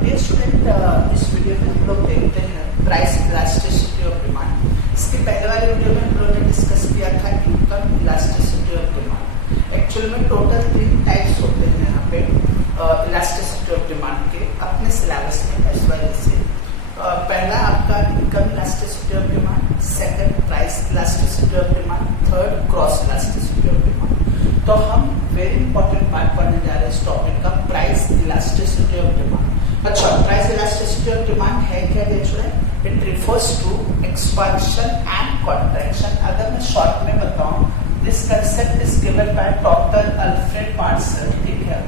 Dear student, इस video में हम लोग देखते हैं प्राइस इलास्टिसिटी ऑफ डिमांड। इसके पहले वाले वीडियो में हम लोगों ने डिस्कस किया था income elasticity of demand. Actual में टोटल 3 टाइप्स होते हैं यहाँ पे इलास्टिसिटी ऑफ डिमांड के अपने सिलेबस में इस वजह से। पहला आपका income elasticity of demand, second price elasticity of demand, third cross elasticity of demand. तो हम वेरी इंपॉर्टेंट पार्ट पढ़ने जा रहे हैं इस टॉपिक का, प्राइस इलास्टिसिटी ऑफ डिमांड। अच्छा, प्राइस इलास्टिसिटी ऑफ डिमांड है क्या student? It refers to expansion and contraction. अगर मैं शॉर्ट में बताऊं, this concept is given by doctor Alfred Marshall. ठीक है,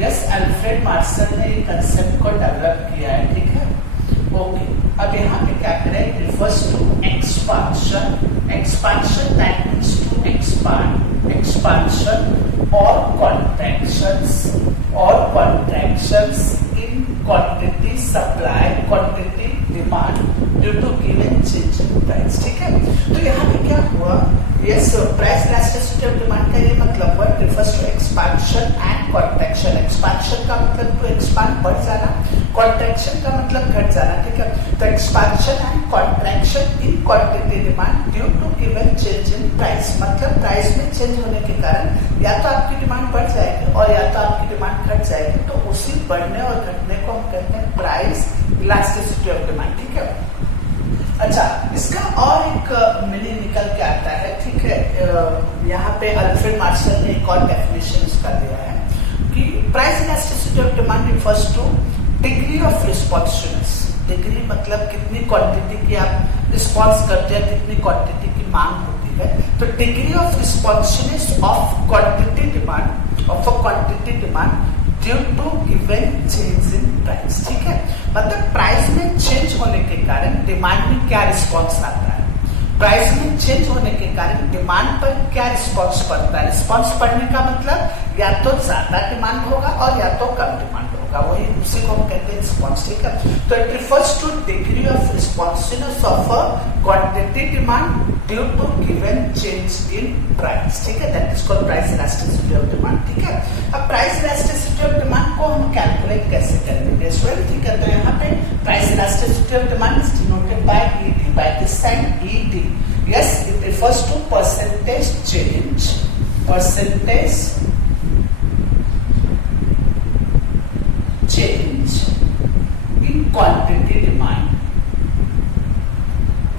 यस, अल्फ्रेड मार्शल ने ये कंसेप्ट को डेवलप किया है। ठीक है, ओके। अब यहाँ पे क्या करें? It refers to expansion. Expansion that means to expand, expansion or contractions in quantity supply, quantity demand due to given change in price। ठीक है, तो यहाँ पे क्या हुआ? Yes, price elasticity of demand का ये मतलब हुआ refers to expansion and contraction. Expansion का मतलब टू एक्सपांड, बढ़ जाना, कॉन्ट्रैक्शन का मतलब घट जाना। ठीक है, तो expansion and contraction in quantity demand due to given change in price. मतलब प्राइस में चेंज होने के कारण या तो आपकी डिमांड बढ़ जाएगी और या तो आपकी डिमांड घट जाएगी। तो उसी बढ़ने और घटने को हम कहते हैं प्राइस इलास्टिसिटी ऑफ डिमांड। ठीक है, अच्छा, इसका और एक मिनी निकल के आता है। ठीक है, यहाँ पे अल्फ्रेड मार्शल ने एक और डेफिनेशन इसका दिया है कि price elasticity of demand refers to degree of responsiveness. Degree मतलब कितनी क्वांटिटी की आप रिस्पॉन्स करते हैं, कितनी क्वांटिटी की मांग होती है। तो degree of responsiveness of quantity demand, of a quantity demand due to given change in price. ठीक है, मतलब प्राइस में चेंज होने के कारण डिमांड में क्या रिस्पॉन्स आता है, प्राइस में चेंज होने के कारण डिमांड पर क्या रिस्पॉन्स पड़ता है। रिस्पॉन्स पड़ने का मतलब या तो ज्यादा डिमांड होगा और या तो कम डिमांड होगा, वही उसी को हम कहते हैं रिस्पॉन्स। ठीक है, तो it refers to degree of responsiveness of a quantity demand due to given change in price. ठीक है, that is called price elasticity of demand. ठीक है, अब प्राइस इलास्टिसिटी ऑफ डिमांड को हम कैलकुलेट कैसे करेंगे स्टूडेंट? ठीक है, तो यहाँ पे price elasticity of demand is denoted by ED, by this sign ED. Yes, it refers to percentage change, percentage change in quantity demand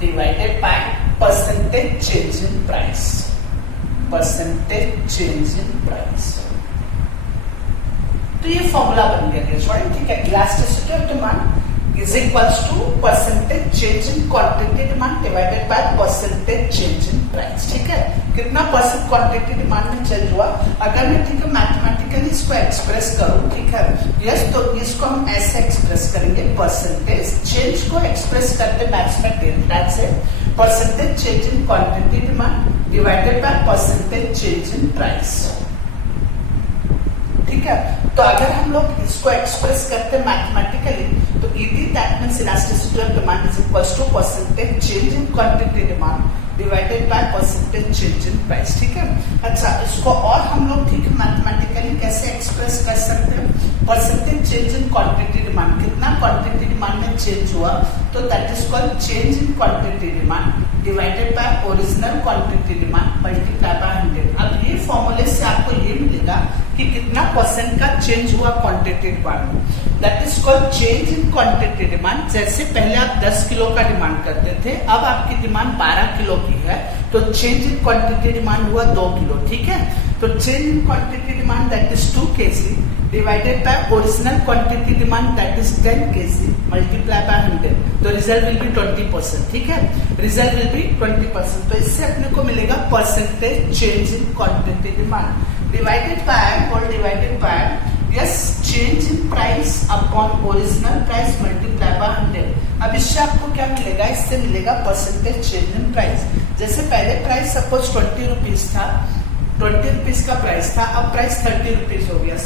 divided by percentage change in price, percentage change in price। तो ये formula बन गया student. ठीक है, elasticity of demand is equals to percentage change in quantity demand divided by percentage change in price। ठीक है, कितना percent quantity demand में चेंज हुआ। अगर मैं ठीक है मैथमेटिकली इसको एक्सप्रेस करूं, ठीक है, यस, तो इसको हम ऐसे एक्सप्रेस करेंगे, परसेंटेज चेंज को एक्सप्रेस करते मैथ्स में डेल्टा से, percentage change in quantity demand divided by percentage change in price. ठीक है, तो अगर हम लोग इसको एक्सप्रेस करते मैथमेटिकली, तो ED that means elasticity of demand is equals to percentage change in quantity demand divided by percentage change in price. ठीक है, अच्छा, इसको और हम लोग ठीक है मैथमेटिकली कैसे एक्सप्रेस कर सकते हैं? Percentage change in quantity demand, कितना क्वांटिटी डिमांड में चेंज हुआ, तो that is called change in quantity demand divided bye original quantity demand multiply by 100। अब ये फॉर्मूले से आपको ये मिलेगा कि कितना परसेंट का चेंज हुआ quantity demand, that is called change in quantity demand. जैसे पहले आप 10 किलो का डिमांड करते थे, अब आपकी डिमांड 12 किलो की है, तो चेंज इन क्वांटिटी डिमांड हुआ 2 किलो। ठीक है, तो change in quantity demand that is 2 kg divided by original quantity demand that is 10 kg multiply by 100, तो रिजल्ट विल बी 20%। ठीक है, रिजल्ट विल बी 20%। तो इससे अपने को मिलेगा percentage change in quantity demand divided bye yes change in price upon original price multiply by 100। अब इससे आपको क्या मिलेगा? इससे मिलेगा परसेंटेज चेंज इन प्राइस। जैसे पहले प्राइस सपोज 20 रुपीज था, 20 रुपीज का प्राइस था, अब प्राइस 30 रुपीज हो गया।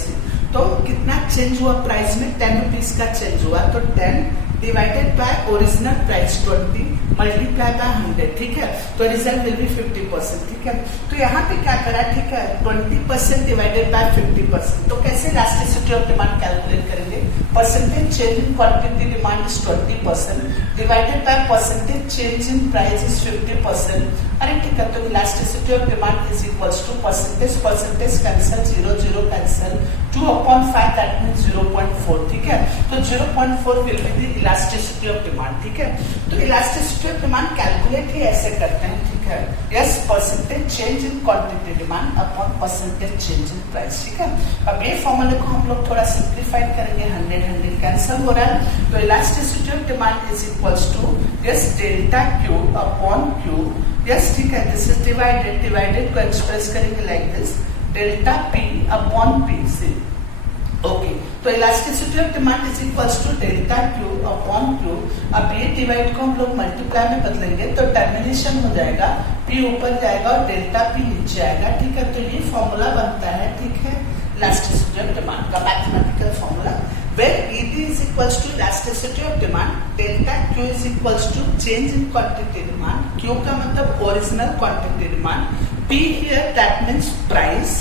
तो कितना चेंज हुआ प्राइस में, 10 रुपीज का चेंज हुआ, तो 10 divided by original price 20 multiply by 100, ठीक है, तो रिजल्ट विल बी 50%, ठीक है। तो यहाँ पे क्या करा, ठीक है, 20% डिवाइडेड बाय 50%, तो कैसे इलास्टिसिटी ऑफ डिमांड कैलकुलेट करेंगे, percentage change in quantity demand is 20% divided by percentage change in price is 50%। अरे ठीक है, तो elasticity of demand is equals to percentage cancel, 0 cancel, 2/5 that means 0.4, ठीक है, तो 0.4 will be the elasticity of demand, ठीक है। तो इलास्टिसिटी ऑफ डिमांड कैलकुलेट ही ऐसे करते हैं, ठीक है, yes, percentage change in quantity demand upon percentage change in price, ठीक है। अब ये फॉर्मूले को हम लोग थोड़ा सिंप्लीफाइड करेंगे, 100 कैंसिल हो रहा है, तो elasticity of demand is equals to yes delta Q upon Q, yes, ठीक है, दिस इज डिवाइडेड को एक्सप्रेस करेंगे like this, delta P upon P C, okay. तो elasticity of demand is equals to delta Q upon Q. अब ये divide को हम लोग मल्टीप्लाई में बदलेंगे तो टर्मिनेशन हो जाएगा, पी ऊपर जाएगा और डेल्टा पी नीचे आएगा, ठीक है। तो ये फॉर्मूला बनता है, ठीक है, इलास्टिसिटी ऑफ डिमांड का mathematical formula, where ED is equals to elasticity of demand, delta Q is equals to change in quantity demand, Q का मतलब original quantity demand, P here that means price,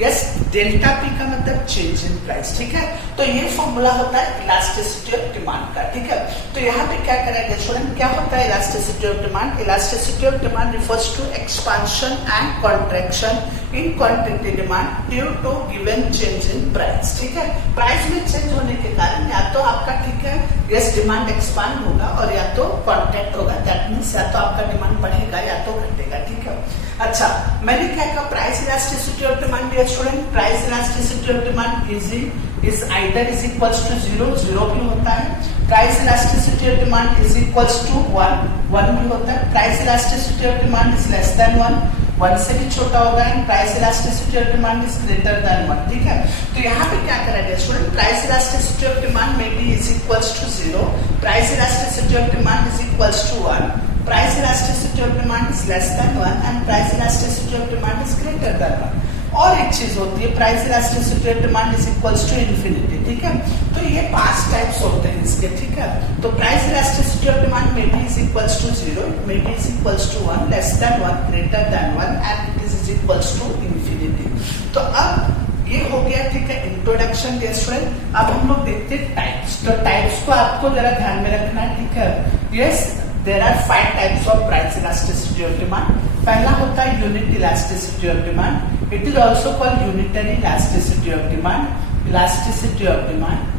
yes, delta P का मतलब change in price, ठीक है। तो ये formula होता है इलास्टिसिटी ऑफ डिमांड का, ठीक है। तो यहाँ पे क्या करेंगे स्टूडेंट, क्या होता है elasticity of demand, elasticity of demand refers to expansion and contraction in quantity demand due to given change in price, ठीक है। प्राइस में चेंज होने के कारण या तो आपका, ठीक है, यस, डिमांड एक्सपांड होगा और या तो कॉन्ट्रैक्ट होगा, दैट मींस या तो आपका डिमांड बढ़ेगा या तो घटेगा, ठीक है। अच्छा, मैंने क्या कहा, price elasticity of demand, dear student, price elasticity of demand is either is equals to 0 भी होता है, price elasticity of demand is equals to 1 भी होता है, price elasticity of demand is less than 1 से भी छोटा होगा, and price elasticity of demand is greater than 1, ठीक है। तो यहाँ पे क्या करेंगे student, price elasticity of demand में बी is equals to 0, price elasticity of demand is equals to 1, price elasticity of demand is less than 1 and price elasticity of demand is greater than 1। और एक चीज होती है, price elasticity of demand is equals to infinity, ठीक है। तो ये 5 types होते हैं इसके, ठीक है। तो प्राइस इलास्टिसिटी ऑफ डिमांड में बी इज इक्वल्स टू 0, में बी is equals to 1, less than 1, greater than 1 and it is equals to infinity. तो अब ये हो गया, ठीक है, इंट्रोडक्शन डियर स्टूडेंट। अब हम लोग देखते हैं टाइप्स, तो टाइप्स को आपको जरा ध्यान में रखना है, ठीक है। Yes, there are 5 types of price elasticity of demand. पहला होता है unit elasticity of demand, it is also called unitary elasticity of demand, elasticity of demand.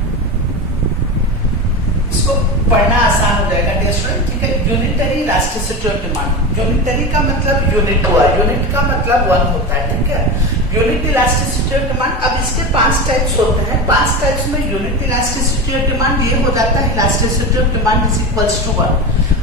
इसको पढ़ना आसान हो जाएगा डियर स्टूडेंट, ठीक है। Unitary elasticity of demand, unitary का मतलब यूनिट हुआ, यूनिट का मतलब 1 होता है, ठीक है। यूनिट इलास्टिसिटी ऑफ डिमांड, अब इसके 5 टाइप्स होते हैं, 5 टाइप्स में यूनिट इलास्टिसिटी ऑफ डिमांड ये हो जाता है elasticity of demand is equals to 1।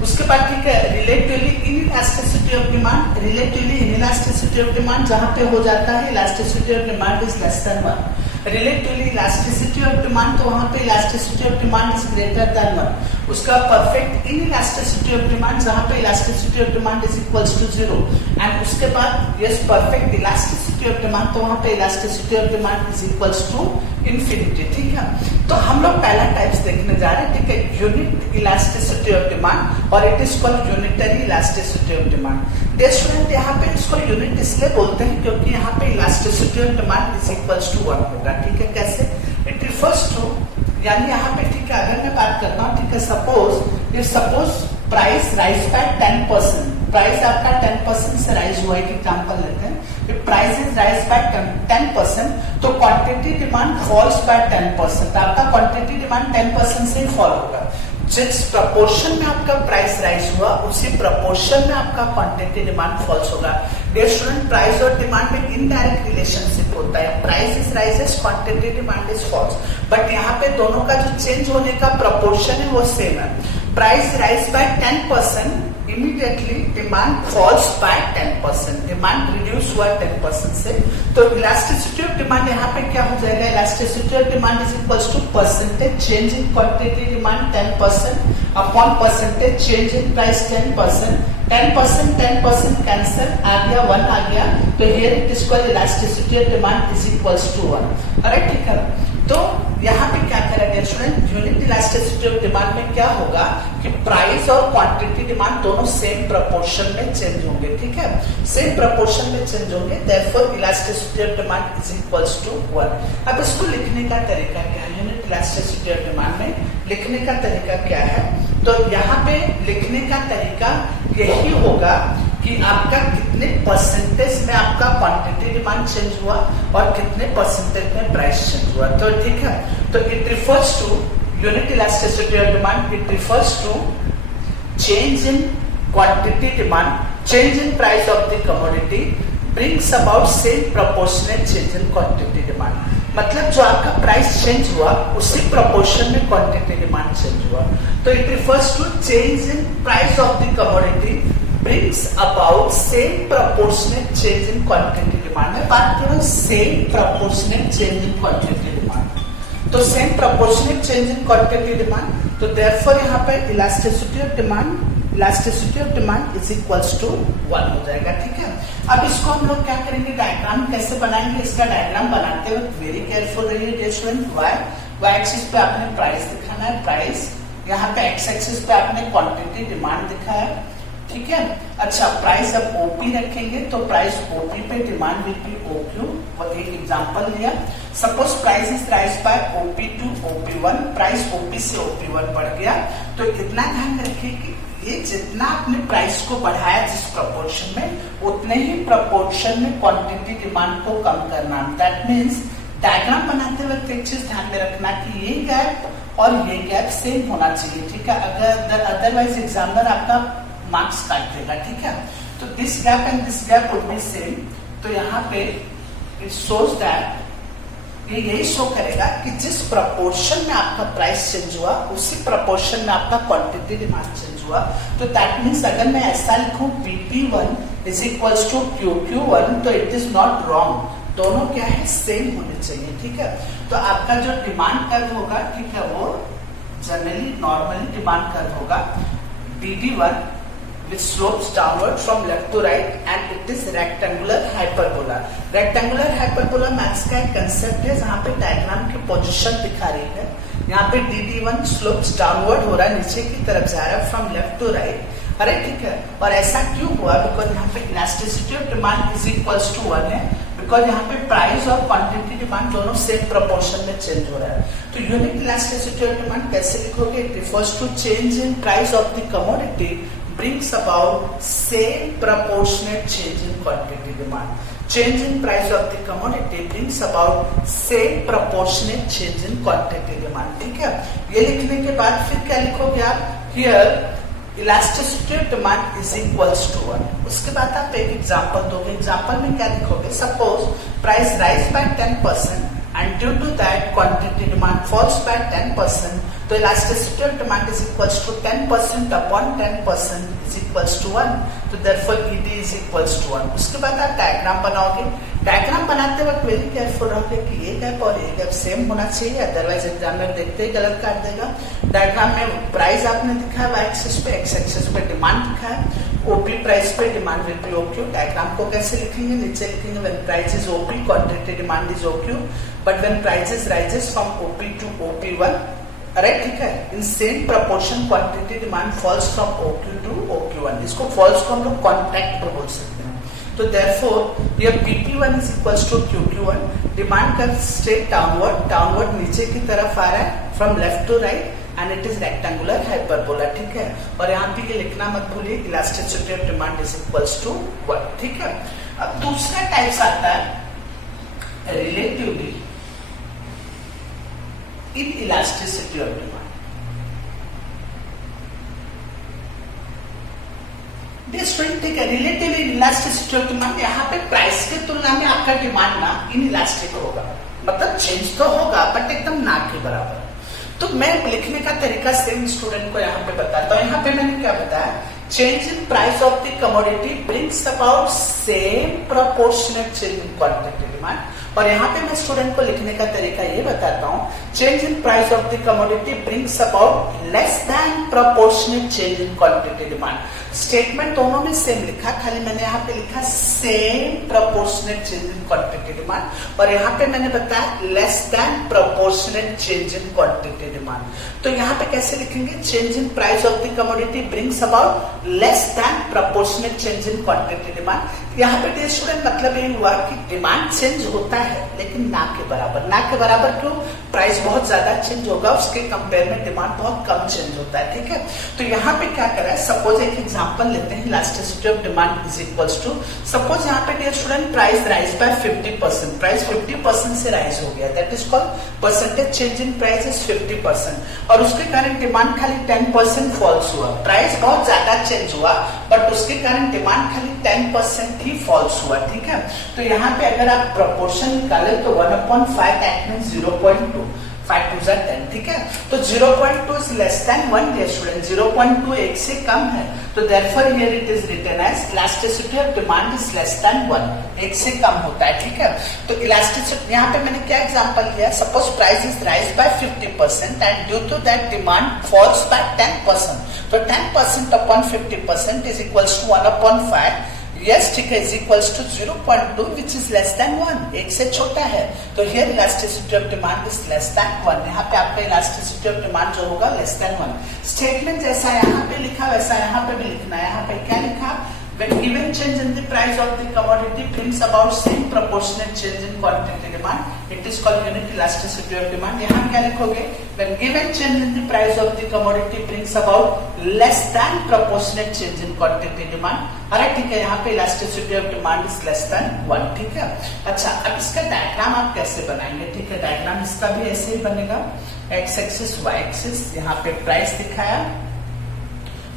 उसके बाद, ठीक है, relatively inelasticity of demand, relatively inelasticity of demand जहां पे हो जाता है elasticity of demand is less than 1, relatively elasticity of demand, तो वहां पे elasticity of demand is greater than 1। उसका परफेक्ट इनइलास्टिसिटी ऑफ डिमांड जहां पे elasticity of demand is equals to 0, and उसके बाद yes perfect elasticity of demand, तो वहां पे elasticity of demand is equals to infinity, ठीक है। तो हम लोग पहला टाइप्स देखने जा रहे हैं, ठीक है, यूनिट इलास्टिसिटी ऑफ डिमांड, और it is called unitary elasticity of demand. Dear student, यहाँ पे इसको यूनिट इसलिए बोलते हैं क्योंकि यहाँ पे elasticity of demand is equals to 1 होगा, ठीक है। कैसे, इट रिफर्स टू, यानी यहाँ पे, ठीक है, अगर मैं बात करता हूँ, ठीक है, suppose price rise by 10%, price आपका 10% से राइज हुआ, एक एग्जांपल लेते हैं, प्राइस इज राइज बाय 10%, तो क्वांटिटी डिमांड फॉल्स बाय 10%, आपका क्वांटिटी डिमांड 10% से ही फॉल होगा। जिस प्रपोर्शन में आपका प्राइस राइज हुआ उसी प्रपोर्शन में आपका क्वांटिटी डिमांड फॉल्स होगा। डियर स्टूडेंट, प्राइस और डिमांड में इनडायरेक्ट रिलेशनशिप होता है, price is rises, quantity demand is falls, but यहाँ पे दोनों का जो चेंज होने का प्रपोर्शन है वो सेम है। Price rise by 10%, immediately demand falls by 10%, demand reduce हुआ 10% से, तो इलास्टिसिटी ऑफ डिमांड यहाँ पे क्या हो जाएगा, elasticity of demand is equals to percentage change in quantity demand 10% upon percentage change in price 10%, 10% cancel, आ गया 1 आ गया, तो here it is called elasticity of demand is equals to 1। अरे ठीक है, तो यहाँ पे क्या करेंगे student, unit elasticity of demand में क्या होगा कि प्राइस और क्वांटिटी डिमांड दोनों सेम प्रोपोर्शन में चेंज होंगे, ठीक है, सेम प्रोपोर्शन में चेंज होंगे, therefore elasticity of demand is equals to 1। अब इसको लिखने का तरीका क्या है, यूनिट इलास्टिसिटी ऑफ डिमांड में लिखने का तरीका क्या है, तो यहाँ पे लिखने का तरीका यही होगा कि आपका कितने परसेंटेज में आपका क्वांटिटी डिमांड चेंज हुआ और कितने परसेंटेज में प्राइस चेंज हुआ। तो ठीक है, तो it refers to unit elasticity of demand, it refers to change in quantity demand, change in price of the commodity brings about same proportionate change in quantity demand. मतलब जो आपका price change हुआ उसी प्रोपोर्शन में quantity demand change हुआ। तो it refers to change in price of the commodity brings about same proportionate change in quantity demand। मैं बात कर रहा हूँ same proportionate change in quantity demand, तो same proportionate change in quantity demand, तो therefore यहाँ पे elasticity of demand is equals to 1 हो जाएगा, ठीक है। अब इसको हम लोग क्या करेंगे, डायग्राम कैसे बनाएंगे, इसका डायग्राम बनाते वक्त वेरी केयरफुल रहिए डियर स्टूडेंट। वाई एक्सिस पे आपने प्राइस दिखाना है, प्राइस, यहाँ पे एक्स एक्सिस पे आपने क्वांटिटी डिमांड दिखा है, ठीक है। अच्छा, प्राइस अब ओपी रखेंगे तो प्राइस ओपी पे, डिमांड विल बी ओक्यू। एक एग्जांपल लिया, suppose price is rise by OP to ओपी1, प्राइस ओपी से ओपी1 बढ़ गया, तो इतना ध्यान रखिए कि ये जितना आपने प्राइस को बढ़ाया जिस प्रोपोर्शन में, उतने ही प्रोपोर्शन में क्वांटिटी डिमांड को कम करना। दैट मीन्स डायग्राम बनाते वक्त एक चीज ध्यान में रखना कि ये गैप और ये गैप सेम होना चाहिए, ठीक है, अगर अदरवाइज एग्जामिनर आपका मार्क्स काट देगा, ठीक है। तो this gap and this gap would be same, तो यहाँ पे इट शोज दैट ये यही शो करेगा कि जिस प्रोपोर्शन में आपका प्राइस चेंज हुआ उसी प्रोपोर्शन में आपका क्वांटिटी डिमांड चेंज हुआ। तो दैट मीन्स अगर मैं ऐसा लिखूं PP1 is equals to QQ1, तो इट इज नॉट रॉन्ग, दोनों क्या है, सेम होने चाहिए, ठीक है। तो आपका जो डिमांड कर्व होगा, ठीक है, वो जनरली नॉर्मली डिमांड कर्व होगा DD1 which slopes downward from left to right and it is rectangular hyperbola। rectangular hyperbola maths का एक कंसेप्ट है जहाँ पे डायग्राम की पोजीशन दिखा रही है। यहाँ पे DD1 स्लोप्स डाउनवर्ड हो रहा है, नीचे की तरफ जा रहा है फ्रॉम लेफ्ट टू राइट, अरे ठीक है। और ऐसा क्यों हुआ, बिकॉज यहाँ पे elasticity of demand is equals to 1 है, बिकॉज यहाँ पे प्राइस और क्वांटिटी डिमांड दोनों सेम प्रोपोर्शन में चेंज हो रहा है। तो यूनिट इलास्टिसिटी ऑफ डिमांड कैसे लिखोगे, it refers to change in price of the commodity brings about same proportionate change in quantity demand। change in price of the commodity brings about same proportionate change in quantity demand, ठीक है। ये लिखने के बाद फिर क्या लिखोगे आप, here elasticity of demand is equals to 1। उसके बाद आप एक एग्जांपल दोगे, एग्जांपल में क्या लिखोगे, suppose price rise by 10% and due to that quantity demand falls by 10%, तो elasticity of demand is equals to 10% upon 10% is equals to 1, तो therefore ED is equals to 1। उसके बाद आप डायग्राम बनाओगे, डायग्राम बनाते वक्त वेरी केयरफुल रहोगे कि ये गैप और ये गैप सेम होना चाहिए, अदरवाइज एग्जामिनर देखते ही गलत काट देगा। डायग्राम में प्राइस आपने दिखाया वाई एक्सिस पे, एक्स एक्सिस पे डिमांड दिखाया, ओपी प्राइस पे demand will be OQ. Diagram को कैसे लिखेंगे, नीचे लिखेंगे when price is OP quantity demand is OQ, but when price rises from OP to ओपी1, राइट, ठीक है, in same proportion quantity demand falls from OQ to OQ1। इसको false को हम लोग कॉन्ट्रैक्ट पे बोल सकते हैं। तो देयरफॉर ये PP1 is equals to QQ1, demand का स्ट्रेट डाउनवर्ड नीचे की तरफ आ रहा है from left to right and it is rectangular hyperbola, ठीक है। और यहाँ पे ये लिखना मत भूलिए, elasticity of demand is equals to 1, ठीक है। अब दूसरा टाइप्स आता है relatively inelasticity of demand. Student, ठीक है, relatively inelasticity of demand, यहाँ पे प्राइस की तुलना में आपका डिमांड ना इन इलास्टिक होगा, मतलब चेंज तो होगा बट एकदम ना के बराबर। तो मैं लिखने का तरीका सेम स्टूडेंट को यहाँ पे बताता हूँ। यहाँ पे मैंने क्या बताया, change in price of the commodity brings about same proportionate change in quantity demand. और यहाँ पे मैं स्टूडेंट को लिखने का तरीका ये बताता हूँ, change in price of the commodity brings about less than proportionate change in quantity demand. Statement दोनों में सेम लिखा, खाली मैंने यहाँ पे लिखा same proportionate change in quantity demand, और यहाँ पे मैंने बताया less than proportionate change in quantity demand. तो यहाँ पे कैसे लिखेंगे, change in price of the commodity brings about less than proportionate change in quantity demand. यहाँ पे डियर स्टूडेंट मतलब ये हुआ कि डिमांड चेंज होता है लेकिन ना के बराबर। ना के बराबर क्यों, प्राइस बहुत ज्यादा चेंज होगा, उसके कंपेयर में डिमांड बहुत कम चेंज होता है, ठीक है। तो यहाँ पे क्या करा है, सपोज एक एग्जांपल लेते हैं, elasticity of demand is equals to, suppose यहाँ पे dear student price rise by 50%, price 50% से राइज हो गया, that is called percentage change in price is 50%, और उसके कारण डिमांड खाली 10% फॉल्स हुआ। प्राइस बहुत ज्यादा चेंज हुआ बट उसके कारण डिमांड खाली 10% ही फॉल्स हुआ, ठीक है। तो यहाँ पे अगर आप प्रोपोर्शन निकाले तो 1/5 दैट मींस 0.2, 5 2 10, ठीक है। तो 0.2 is less than 1 dear student, 0.2 1 से कम है, तो therefore here it is written as elasticity of demand is less than 1, 1 से कम होता है, ठीक है। तो इलास्टिसिटी यहाँ पे मैंने क्या एग्जांपल लिया, suppose price is rise by 50% and due to that demand falls by 10%, तो 10% upon 50% is equals to 1/5, yes ठीक है, is equals to 0.2 which is less than 1, 1 से छोटा है। तो here elasticity of demand is less than 1, यहाँ पे आपका इलास्टिसिटी ऑफ डिमांड जो होगा लेस देन 1। स्टेटमेंट जैसा यहाँ पे लिखा वैसा यहाँ पे भी लिखना है। यहाँ पे क्या लिखा, when given change in the price of the commodity brings about same proportionate change in quantity demand, it is called unit elasticity of demand। यहाँ क्या लिखोगे, when given change in the price of the commodity brings about less than proportionate change in quantity demand, अरे ठीक है, यहाँ पे elasticity of demand is less than 1, ठीक है। अच्छा, अब इसका डायग्राम आप कैसे बनाएंगे, ठीक है, डायग्राम इसका भी ऐसे ही बनेगा, x एक्सिस y एक्सिस, यहाँ पे प्राइस दिखाया,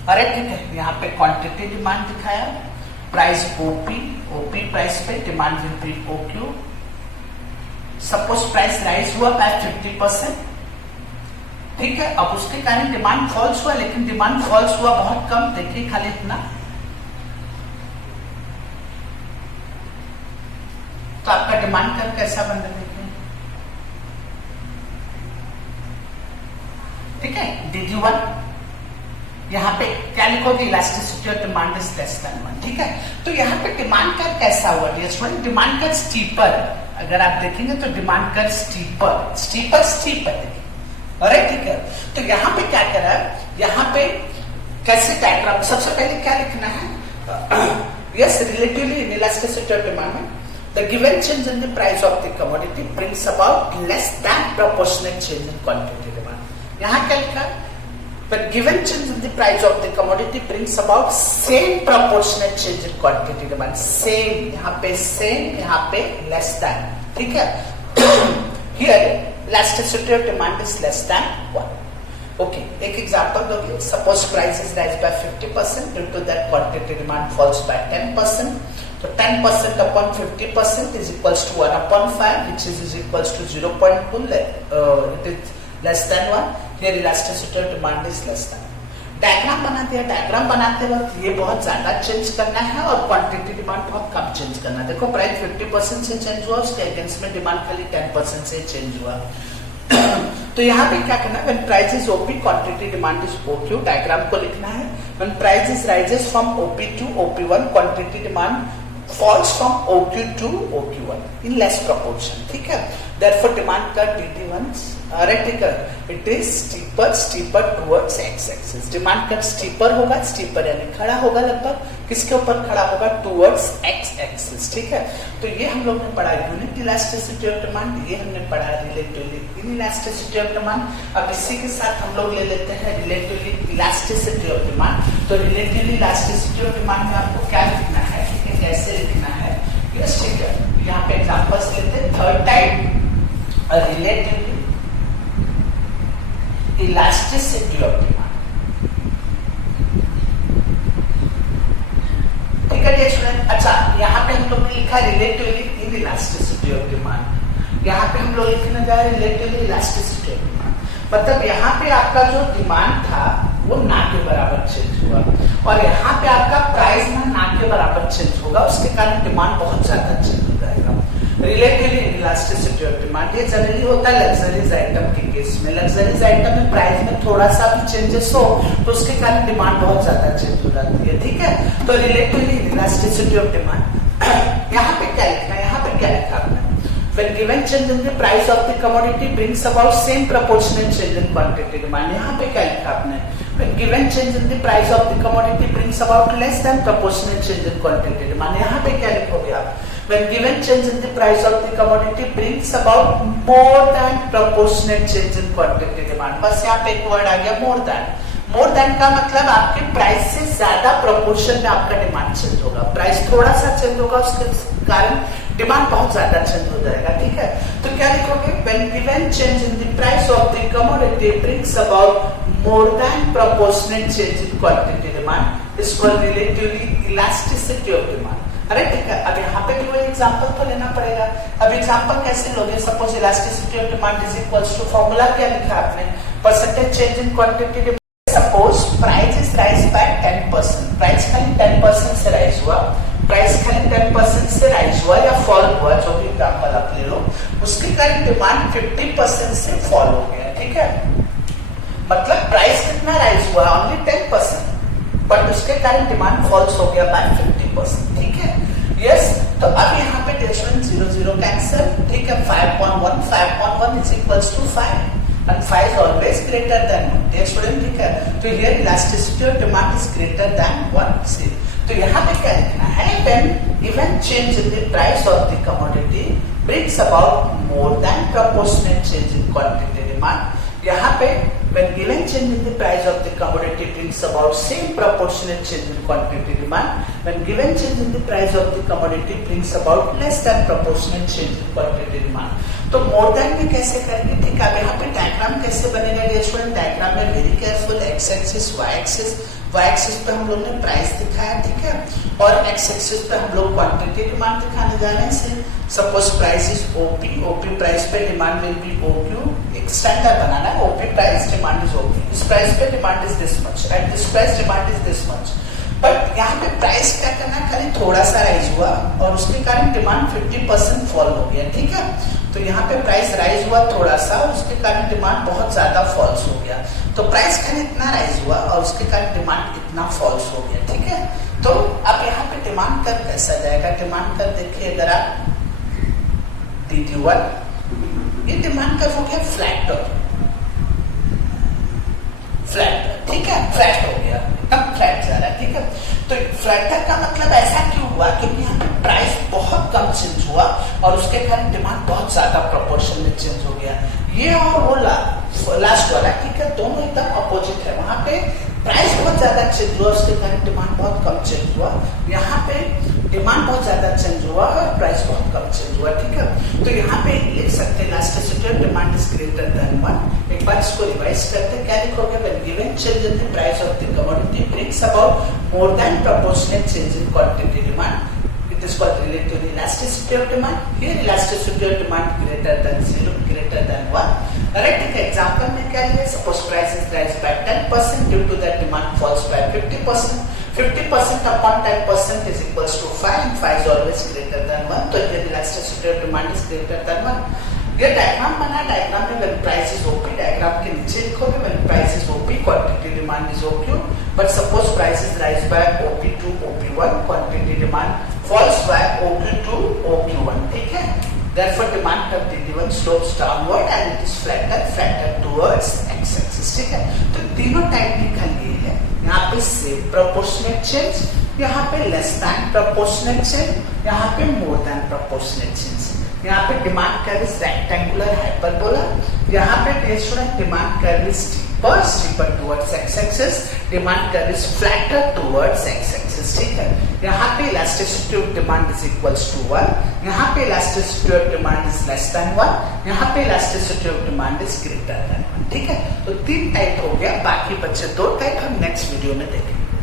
अरे ठीक है, यहाँ पे क्वांटिटी डिमांड दिखाया, प्राइस ओपी, ओपी प्राइस पे demand will be OQ. Suppose price rise हुआ बाय 50%, ठीक है, अब उसके कारण डिमांड फॉल्स हुआ, लेकिन डिमांड फॉल्स हुआ बहुत कम, देखिए खाली इतना, तो आपका डिमांड कर्व कैसा बन रहा है, ठीक है, DD1। यहाँ पे क्या लिखोगे, elasticity of demand is less than 1, ठीक है। तो यहाँ पे डिमांड कर्व कैसा हुआ dear student, demand curve steeper, अगर आप देखेंगे तो डिमांड कर्व स्टीपर स्टीपर देखिए, अरे ठीक है। तो यहाँ पे क्या करा है, यहाँ पे कैसे डायग्राम, सबसे पहले क्या लिखना है, yes relatively inelasticity of demand में the given change in the price of the commodity brings about less than proportionate change in quantity demand। यहाँ क्या लिखा, when given change in the price of the commodity brings about same proportionate change in quantity demand, same यहाँ पे same, यहाँ पे less than, ठीक है। here elasticity of demand is less than 1, okay। एक एग्जांपल दोगे, suppose price is rise by 50%, due to that quantity demand falls by 10%, तो 10% upon 50% is equals to 1/5, which is equals to 0.2, it is less than 1, here elasticity of demand is less than। Diagram बना दिया, diagram बनाते वक्त ये बहुत ज्यादा change करना है और क्वांटिटी डिमांड बहुत कम चेंज करना है। देखो प्राइस 50% से चेंज हुआ, उसके अगेंस्ट में डिमांड खाली 10% से चेंज हुआ। तो यहाँ पे क्या करना है, when price is OP, quantity demand is OQ, diagram को लिखना है। when price is rises from OP to OP1, quantity demand falls from OQ to OQ1 in less proportion, ठीक है। therefore demand curve DD1 radical, it is steeper towards x axis। Demand curve steeper होगा, steeper यानी खड़ा होगा, लगभग किसके ऊपर खड़ा होगा, टुवर्ड्स x एक्सिस, ठीक है। तो ये हम लोग ने पढ़ा यूनिट इलास्टिसिटी ऑफ डिमांड, ये हमने पढ़ा रिलेटिवली इनइलास्टिसिटी ऑफ डिमांड। अब इसी के साथ हम लोग ले लेते हैं रिलेटिवली इलास्टिसिटी ऑफ डिमांड। तो रिलेटिवली इलास्टिसिटी ऑफ डिमांड में आपको क्या लिखना है, ठीक है, कैसे लिखना है, यस ठीक है। यहाँ पे एग्जांपल्स लेते हैं, third type relatively elasticity of demand, ठीक है स्टूडेंट। अच्छा, यहाँ पे हम लोग ने लिखा relatively inelasticity of demand, यहाँ पे हम लोग लिखने जा रहे हैं रिलेटिवली इलास्टिसिटी ऑफ डिमांड। मतलब यहाँ पे आपका जो डिमांड था वो ना के बराबर चेंज हुआ, और यहाँ पे आपका प्राइस ना के बराबर चेंज होगा, उसके कारण डिमांड बहुत ज्यादा चेंज हो जाएगा। रिलेटिवली इलास्टिसिटी ऑफ डिमांड, ये जनरली होता है लग्जरीज आइटम के केस में। लग्जरीज आइटम में प्राइस में थोड़ा सा भी चेंजेस हो तो उसके कारण डिमांड बहुत ज्यादा चेंज हो जाती है, ठीक है। तो रिलेटिवली इलास्टिसिटी ऑफ डिमांड, यहाँ पे क्या लिखना है, यहाँ पे क्या लिखा आपने, when given change in the price of the commodity brings about same proportionate change in quantity demand, यहाँ पे क्या लिखा आपने, when given change in the price of the commodity brings about less than proportionate change in quantity demand, यहाँ पे क्या लिखोगे आप, when given change in the price of the commodity brings about more than proportionate change in quantity demand, बस यहाँ पे एक word आ गया more than। मोर देन का मतलब आपके प्राइस से ज्यादा प्रोपोर्शन में आपका डिमांड चेंज होगा, प्राइस थोड़ा सा चेंज होगा उसके कारण डिमांड बहुत ज्यादा चेंज हो जाएगा, ठीक है। तो क्या लिखोगे, when given change in the price of the commodity brings about more than proportionate change in quantity demand is called relatively elasticity of demand। अरे ठीक है, अब यहाँ पे भी वही एग्जांपल तो लेना पड़ेगा। अब एग्जांपल कैसे लोगे, suppose elasticity of demand is equals to, formula क्या लिखा आपने, percentage change in quantity demand. Suppose price is rise by 10%, price खाली 10% से राइज हुआ, प्राइस खाली 10% से राइज हुआ या फॉल हुआ, जो भी एग्जांपल आप ले लो, उसके कारण डिमांड 50% से फॉल हो गया, ठीक है। मतलब प्राइस कितना राइज हुआ, ओनली 10%, बट उसके कारण डिमांड फॉल्स हो गया बाय 50%, ठीक है। यस, तो अब यहाँ पे डेसिमल 0 कैंसिल, ठीक है। 5.1 is equals to 5 and 5 is always greater than 1, dear student, ठीक है। तो here elasticity of demand is greater than 1, see। तो यहाँ पे क्या लिखना है, when given change in the price of the commodity brings about more than proportionate change in quantity demand, यहाँ पे when given change in the price of the commodity brings about same proportionate change in quantity demand, when given change in the price of the commodity brings about less than proportionate change in quantity demand। तो more than में कैसे करेंगे, ठीक है। यहाँ पे diagram कैसे बनेगा डियर स्टूडेंट, डायग्राम में very careful, x axis y axis पे हम लोग ने प्राइस दिखाया, ठीक है, और एक्स एक्सिस पे हम लोग क्वांटिटी डिमांड दिखाने जा रहे हैं। Suppose price is OP price पे डिमांड विल बी ओक्यू, एक स्टैंडर्ड बनाना है, OP price demand is OQ, इस प्राइस पे demand is this much, at this price demand is this much. But यहाँ पे प्राइस क्या करना, खाली थोड़ा सा राइज हुआ और उसके कारण डिमांड 50% फॉल हो गया, ठीक है। तो यहाँ पे प्राइस राइज हुआ थोड़ा सा और उसके कारण डिमांड बहुत ज्यादा फॉल्स हो गया। तो प्राइस खाली इतना राइज हुआ और उसके कारण डिमांड इतना फॉल्स हो गया, ठीक है। तो अब यहाँ पे डिमांड कर्व कैसा जाएगा, डिमांड कर्व देखिए अगर आप DD1, ये डिमांड कर्व हो गया फ्लैट, ठीक है, फ्लैट हो गया, एकदम फ्लैट जा रहा है, ठीक है। तो फ्लैटर का मतलब ऐसा क्यों हुआ, क्योंकि यहाँ पे प्राइस बहुत कम चेंज हुआ और उसके कारण डिमांड बहुत ज्यादा प्रोपोर्शन में चेंज हो गया। ये और वो लास्ट वाला, ठीक है, दोनों एकदम अपोजिट है। वहां पे प्राइस बहुत ज्यादा चेंज हुआ, उसके कारण डिमांड बहुत कम चेंज हुआ। यहाँ पे डिमांड बहुत ज्यादा चेंज हुआ और प्राइस बहुत कम चेंज हुआ, ठीक है। तो यहाँ पे लिख सकते हैं elasticity of demand is greater than 1। एक बार इसको रिवाइज करते हैं, क्या लिखोगे, when given change in the price of the commodity brings about more than proportionate change in quantity demand, it is called relative elasticity of demand। Here elasticity of demand greater than 0, greater than 1। Alright, ठीक है, example में क्या लिया, suppose price is rise by 10%, due to that demand falls by 50%, 50% upon 10% is equals to 5, and 5 is always greater than 1, तो here elasticity of demand is greater than 1। ये diagram बना, diagram में when price is OP, diagram के नीचे लिखोगे when price is OP, quantity demand is OQ, but suppose price is rise by OP to OP1, quantity demand falls by OQ to OQ1, ठीक है। Therefore demand of DD1 slopes downward and it is flatter towards x-axis, ठीक है। तो तीनों type निकल गए हैं, यहाँ पे सेम प्रोपोर्शनेट चेंज, यहाँ पे लेस देन प्रोपोर्शनेट चेंज, यहाँ पे मोर देन प्रोपोर्शनेट चेंज। यहाँ पे demand curve is rectangular hyperbola, यहाँ पे student demand curve is steeper towards x axis, demand curve is flatter towards x axis, ठीक है। यहाँ पे elasticity of demand is equals to 1, यहाँ पे elasticity of demand is less than 1, यहाँ पे elasticity of demand is greater than 1, ठीक है। तो 3 टाइप हो गया, बाकी बचे 2 टाइप हम नेक्स्ट वीडियो में देखेंगे।